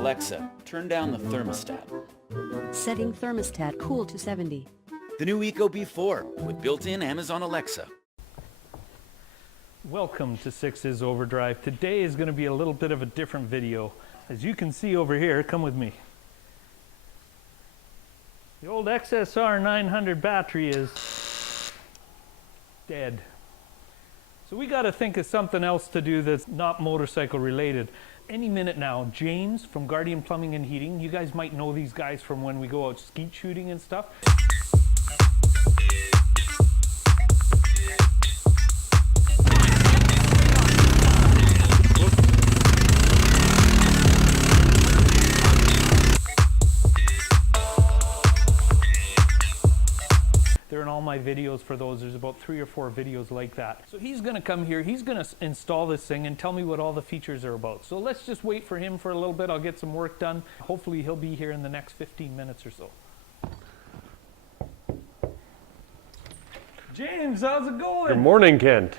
Alexa, turn down the thermostat. Setting thermostat cool to 70. The new Ecobee 4 with built-in Amazon Alexa. Welcome to 6's Overdrive. Today is going to be a little bit of a different video. As you can see over here, come with me. The old XSR 900 battery is dead. So we got to think of something else to do that's not motorcycle related. Any minute now, James from Guardian Plumbing and Heating, you guys might know these guys from when we go out skeet shooting and stuff. They're in all my videos for those. There's about 3 or 4 videos like that. So he's gonna come here, he's gonna install this thing and tell me what all the features are about. So let's just wait for him for a little bit. I'll get some work done. Hopefully he'll be here in the next 15 minutes or so. James, how's it going? Good morning, Kent.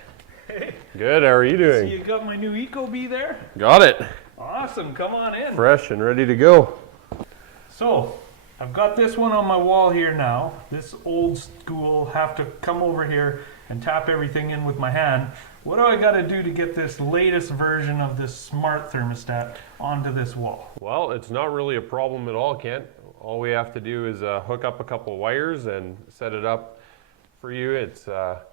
Hey. Good, how are you doing? So you got my new Ecobee there? Got it. Awesome, come on in. Fresh and ready to go. So, I've got this one on my wall here now. This old school, have to come over here and tap everything in with my hand. What do I got to do to get this latest version of this smart thermostat onto this wall? Well, it's not really a problem at all, Kent. All we have to do is hook up a couple of wires and set it up for you. It's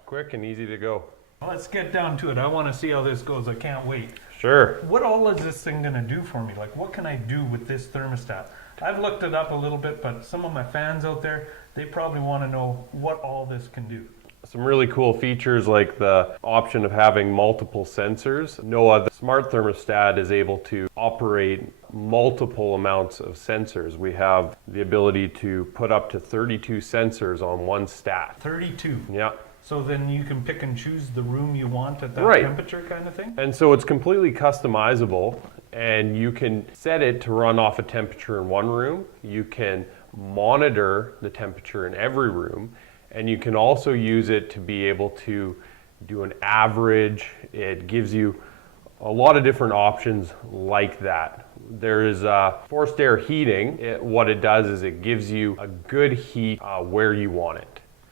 quick and easy to go. Let's get down to it. I want to see how this goes. I can't wait. Sure. What all is this thing going to do for me? Like, what can I do with this thermostat? I've looked it up a little bit, but some of my fans out there, they probably want to know what all this can do. Some really cool features like the option of having multiple sensors. No other smart thermostat is able to operate multiple amounts of sensors. We have the ability to put up to 32 sensors on one stat. 32? Yeah. So then you can pick and choose the room you want at that Right. temperature kind of thing? And so it's completely customizable, and you can set it to run off a temperature in one room. You can monitor the temperature in every room, and you can also use it to be able to do an average. It gives you a lot of different options like that. There is forced air heating. What it does is it gives you a good heat where you want it.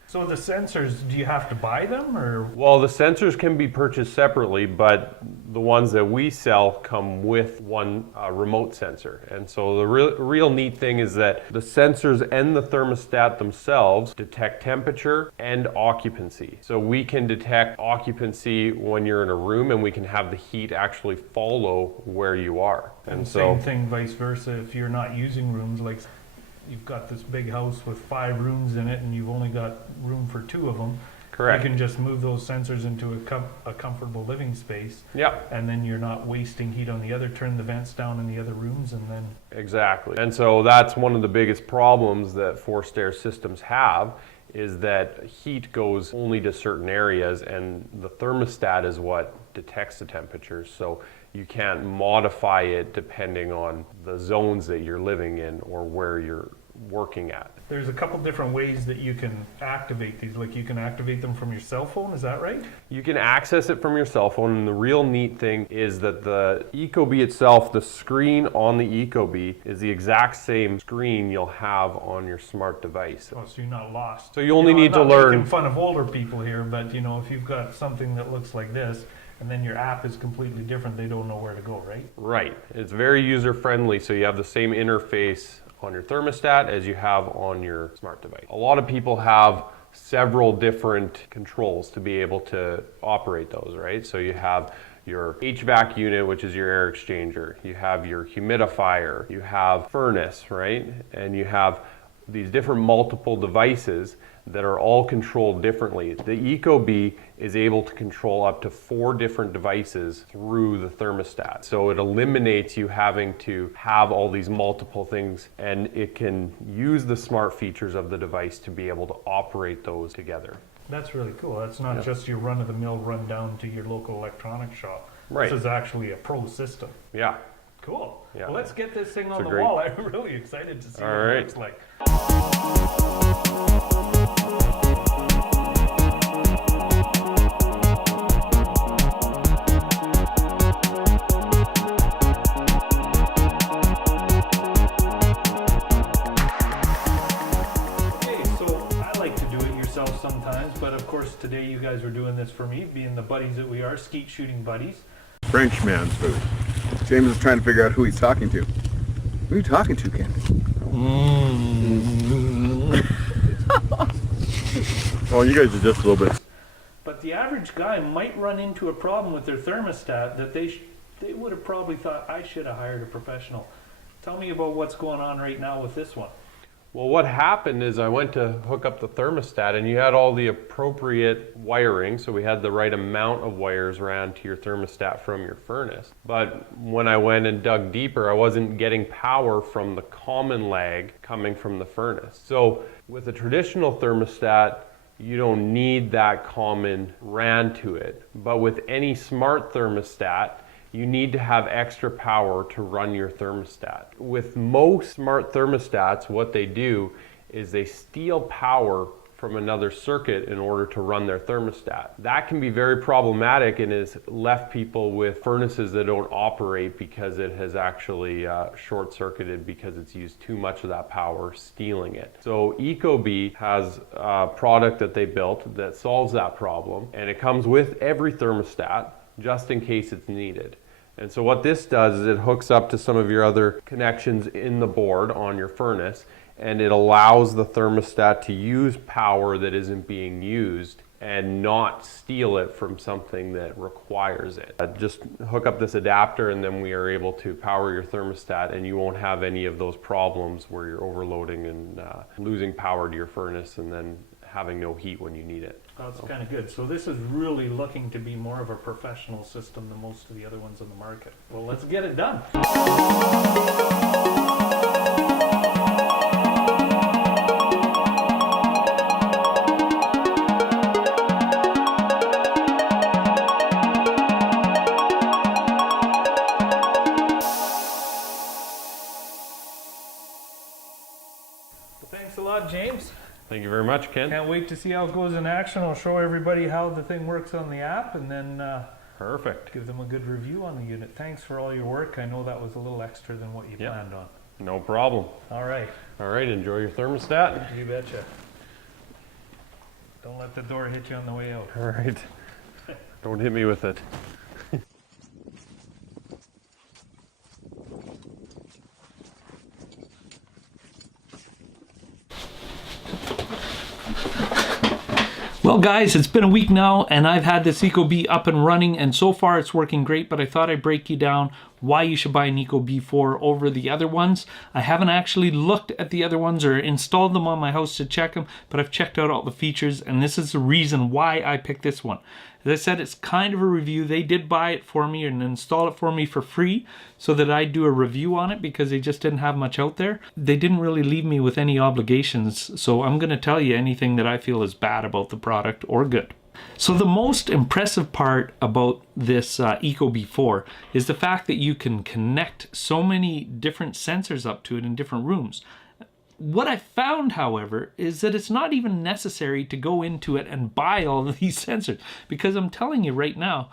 So the sensors, do you have to buy them, or? Well, the sensors can be purchased separately, but the ones that we sell come with one remote sensor. And so the real neat thing is that the sensors and the thermostat themselves detect temperature and occupancy. So we can detect occupancy when you're in a room, and we can have the heat actually follow where you are. And same thing vice versa if you're not using rooms, like you've got this big house with 5 rooms in it and you've only got room for 2 of them. Correct. You can just move those sensors into a comfortable living space. Yeah. And then you're not wasting heat on the other, turn the vents down in the other rooms, and then... Exactly. And so that's one of the biggest problems that forced air systems have, is that heat goes only to certain areas, and the thermostat is what detects the temperature. So you can't modify it depending on the zones that you're living in or where you're working at. There's a couple different ways that you can activate these. Like you can activate them from your cell phone, is that right? You can access it from your cell phone, and the real neat thing is that the Ecobee itself, the screen on the Ecobee, is the exact same screen you'll have on your smart device. Oh, so you're not lost. So you only need to I'm learn. not making fun of older people here, but you know, if you've got something that looks like this, and then your app is completely different, they don't know where to go, right? Right. It's very user-friendly, so you have the same interface on your thermostat as you have on your smart device. A lot of people have several different controls to be able to operate those, right? So you have your HVAC unit, which is your air exchanger. You have your humidifier. You have furnace, right? And you have these different multiple devices that are all controlled differently. The Ecobee is able to control up to 4 different devices through the thermostat. So it eliminates you having to have all these multiple things, and it can use the smart features of the device to be able to operate those together. That's really cool. That's not just your run-of-the-mill run down to your local electronics shop. Right. This is actually a pro system. Yeah. Cool. Yeah. Well, let's get this thing on the great- wall. I'm really excited to see All what right. it looks like. day you guys were doing this for me, being the buddies that we are, skeet shooting buddies. Frenchman's food. James is trying to figure out who he's talking to. Who are you talking to, Ken? Oh, you guys are just a little bit. But the average guy might run into a problem with their thermostat that they would have probably thought, I should have hired a professional. Tell me about what's going on right now with this one. Well, what happened is I went to hook up the thermostat and you had all the appropriate wiring, so we had the right amount of wires ran to your thermostat from your furnace. But when I went and dug deeper, I wasn't getting power from the common lag coming from the furnace. So with a traditional thermostat, you don't need that common ran to it. But with any smart thermostat, you need to have extra power to run your thermostat. With most smart thermostats, what they do is they steal power from another circuit in order to run their thermostat. That can be very problematic and has left people with furnaces that don't operate because it has actually short-circuited because it's used too much of that power, stealing it. So Ecobee has a product that they built that solves that problem, and it comes with every thermostat just in case it's needed. And so what this does is it hooks up to some of your other connections in the board on your furnace, and it allows the thermostat to use power that isn't being used and not steal it from something that requires it. Just hook up this adapter and then we are able to power your thermostat, and you won't have any of those problems where you're overloading and losing power to your furnace and then having no heat when you need it. That's kind of good. So this is really looking to be more of a professional system than most of the other ones on the market. Well, let's get it done. Well, thanks a lot, James. Thank you very much, Ken. Can't wait to see how it goes in action. I'll show everybody how the thing works on the app and then Perfect. give them a good review on the unit. Thanks for all your work. I know that was a little extra than what you Yep. planned on. No problem. All right. All right, enjoy your thermostat. You betcha. Don't let the door hit you on the way out. All right. Don't hit me with it. Well guys, it's been a week now and I've had this Ecobee up and running, and so far it's working great, but I thought I'd break you down why you should buy an Ecobee 4 over the other ones. I haven't actually looked at the other ones or installed them on my house to check them, but I've checked out all the features, and this is the reason why I picked this one. As I said, it's kind of a review. They did buy it for me and install it for me for free so that I'd do a review on it because they just didn't have much out there. They didn't really leave me with any obligations, so I'm going to tell you anything that I feel is bad about the product or good. So the most impressive part about this Ecobee 4 is the fact that you can connect so many different sensors up to it in different rooms. What I found, however, is that it's not even necessary to go into it and buy all of these sensors, because I'm telling you right now,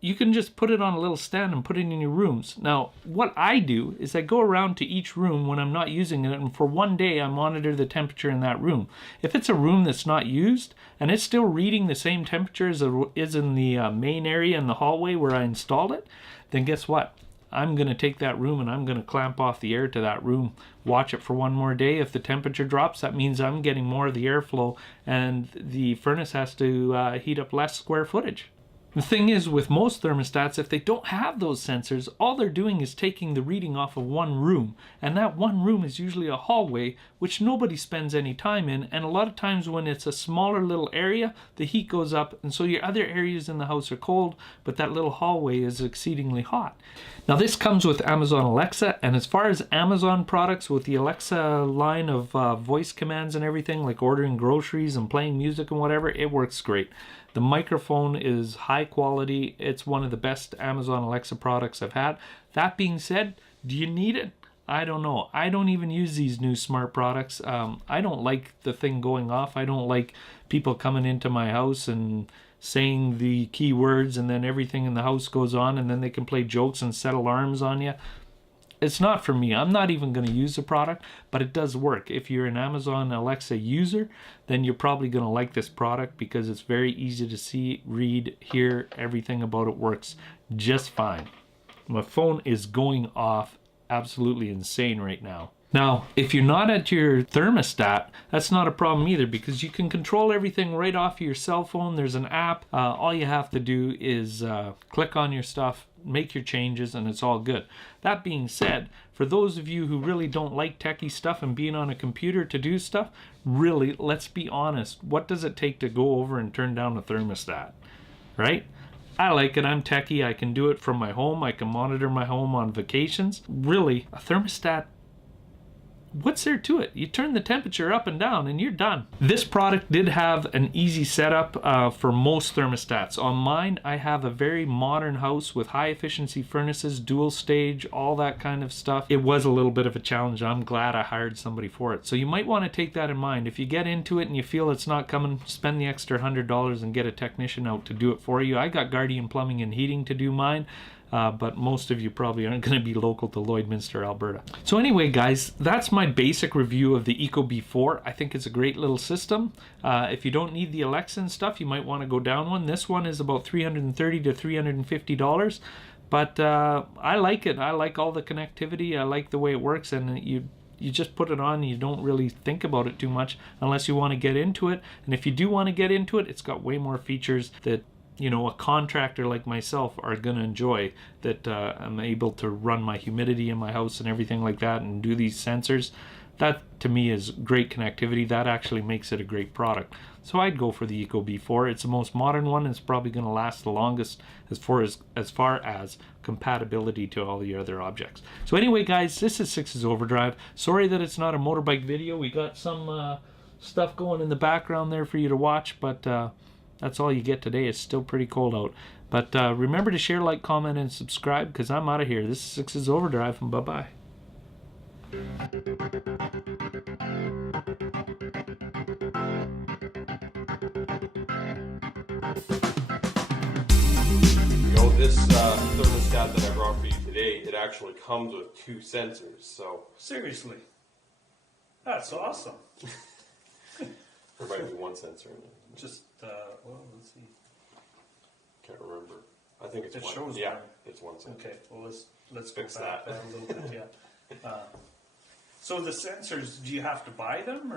you can just put it on a little stand and put it in your rooms. Now, what I do is I go around to each room when I'm not using it, and for one day I monitor the temperature in that room. If it's a room that's not used and it's still reading the same temperature as it is in the main area in the hallway where I installed it, then guess what? I'm going to take that room and I'm going to clamp off the air to that room, watch it for one more day. If the temperature drops, that means I'm getting more of the airflow and the furnace has to heat up less square footage. The thing is, with most thermostats, if they don't have those sensors, all they're doing is taking the reading off of one room, and that one room is usually a hallway, which nobody spends any time in, and a lot of times when it's a smaller little area, the heat goes up, and so your other areas in the house are cold, but that little hallway is exceedingly hot. Now this comes with Amazon Alexa, and as far as Amazon products with the Alexa line of voice commands and everything, like ordering groceries and playing music and whatever, it works great. The microphone is high quality. It's one of the best Amazon Alexa products I've had. That being said, do you need it? I don't know. I don't even use these new smart products. I don't like the thing going off. I don't like people coming into my house and saying the keywords and then everything in the house goes on and then they can play jokes and set alarms on you. It's not for me. I'm not even going to use the product, but it does work. If you're an Amazon Alexa user, then you're probably going to like this product because it's very easy to see, read, hear. Everything about it works just fine. My phone is going off absolutely insane right now. Now, if you're not at your thermostat, that's not a problem either because you can control everything right off your cell phone. There's an app. All you have to do is click on your stuff, make your changes, and it's all good. That being said, for those of you who really don't like techie stuff and being on a computer to do stuff, really, let's be honest. What does it take to go over and turn down a thermostat, right? I like it. I'm techie. I can do it from my home. I can monitor my home on vacations. Really, a thermostat, what's there to it? You turn the temperature up and down and you're done. This product did have an easy setup for most thermostats. On mine, I have a very modern house with high efficiency furnaces, dual stage, all that kind of stuff. It was a little bit of a challenge. I'm glad I hired somebody for it. So you might want to take that in mind. If you get into it and you feel it's not coming, spend the extra $100 and get a technician out to do it for you. I got Guardian Plumbing and Heating to do mine. But most of you probably aren't going to be local to Lloydminster, Alberta. So anyway, guys, that's my basic review of the Ecobee 4. I think it's a great little system. If you don't need the Alexa and stuff, you might want to go down one. This one is about $330 to $350, but I like it. I like all the connectivity. I like the way it works, and you just put it on and you don't really think about it too much unless you want to get into it. And if you do want to get into it, it's got way more features that, you know, a contractor like myself are going to enjoy, that I'm able to run my humidity in my house and everything like that and do these sensors. That to me is great connectivity. That actually makes it a great product. So I'd go for the Ecobee 4. It's the most modern one. It's probably going to last the longest as far as compatibility to all the other objects. So anyway, guys, this is Six's Overdrive. Sorry that it's not a motorbike video. We got some stuff going in the background there for you to watch, but that's all you get today. It's still pretty cold out. But remember to share, like, comment, and subscribe, because I'm out of here. This is Six's Overdrive, and bye-bye. This thermostat that I brought for you today, it actually comes with 2 sensors, so... Seriously? That's awesome. There might be 1 sensor in it. Just, well, let's see. Can't remember. I think it's It 1. shows Yeah, one. it's 1 sensor. Okay, well, let's Fix go back that. a little bit, yeah. So the sensors, do you have to buy them? Or